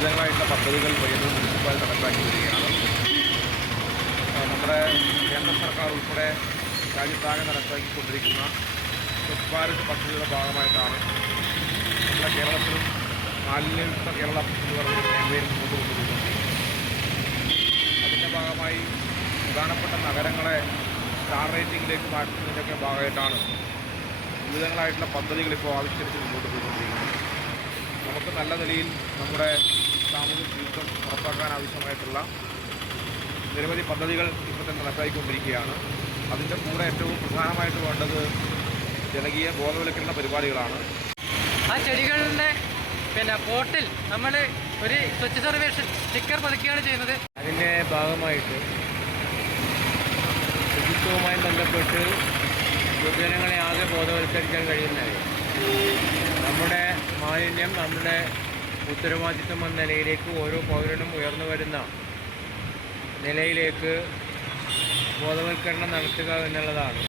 വിവിധങ്ങളായിട്ടുള്ള പദ്ധതികൾ പയ്യന്നൂർ മുനിസിപ്പാലിറ്റി നടപ്പാക്കി വരികയാണ്. നമ്മുടെ കേന്ദ്ര സർക്കാർ ഉൾപ്പെടെ രാജ്യത്താകെ നടപ്പാക്കിക്കൊണ്ടിരിക്കുന്ന സ്വച്ഛ് ഭാരത് പദ്ധതിയുടെ ഭാഗമായിട്ടാണ് നമ്മുടെ കേരളത്തിലും മാലിന്യമുക്ത കേരളം എന്ന് പറഞ്ഞൊരു ക്യാമ്പയിൻ മുന്നോട്ട് കൊണ്ടുപോയിക്കൊണ്ടിരിക്കുന്നത്. അതിൻ്റെ ഭാഗമായി പ്രധാനപ്പെട്ട നഗരങ്ങളെ സ്റ്റാർ റേറ്റിംഗിലേക്ക് മാറ്റുന്നതിൻ്റെയൊക്കെ ഭാഗമായിട്ടാണ് വിവിധങ്ങളായിട്ടുള്ള പദ്ധതികൾ ഇപ്പോൾ ആവിഷ്കരിച്ച് മുന്നോട്ട് പോയിക്കൊണ്ടിരിക്കുന്നത്. നമുക്ക് നല്ല നിലയിൽ നമ്മുടെ സാമൂഹിക ജീവിതം ഉറപ്പാക്കാൻ ആവശ്യമായിട്ടുള്ള നിരവധി പദ്ധതികൾ ഇപ്പോൾ തന്നെ നടപ്പാക്കിക്കൊണ്ടിരിക്കുകയാണ്. അതിൻ്റെ കൂടെ ഏറ്റവും പ്രധാനമായിട്ട് വേണ്ടത് ജനകീയ ബോധവൽക്കരണ പരിപാടികളാണ്. ആ ചെടികളുടെ പോട്ടിൽ നമ്മൾ ഒരു സ്വച്ഛ് സർവേക്ഷൺ സ്റ്റിക്കർ പതിക്കുകയാണ് ചെയ്യുന്നത്. അതിൻ്റെ ഭാഗമായിട്ട് ശുചിത്വവുമായി ബന്ധപ്പെട്ട് പൊതുജനങ്ങളെ ആകെ ബോധവൽക്കരിക്കാൻ കഴിയുന്നത് നമ്മുടെ മാലിന്യം നമ്മുടെ ഉത്തരവാദിത്വം എന്ന നിലയിലേക്ക് ഓരോ പൗരനും ഉയർന്നു വരുന്ന നിലയിലേക്ക് ബോധവൽക്കരണം നടത്തുക എന്നുള്ളതാണ്.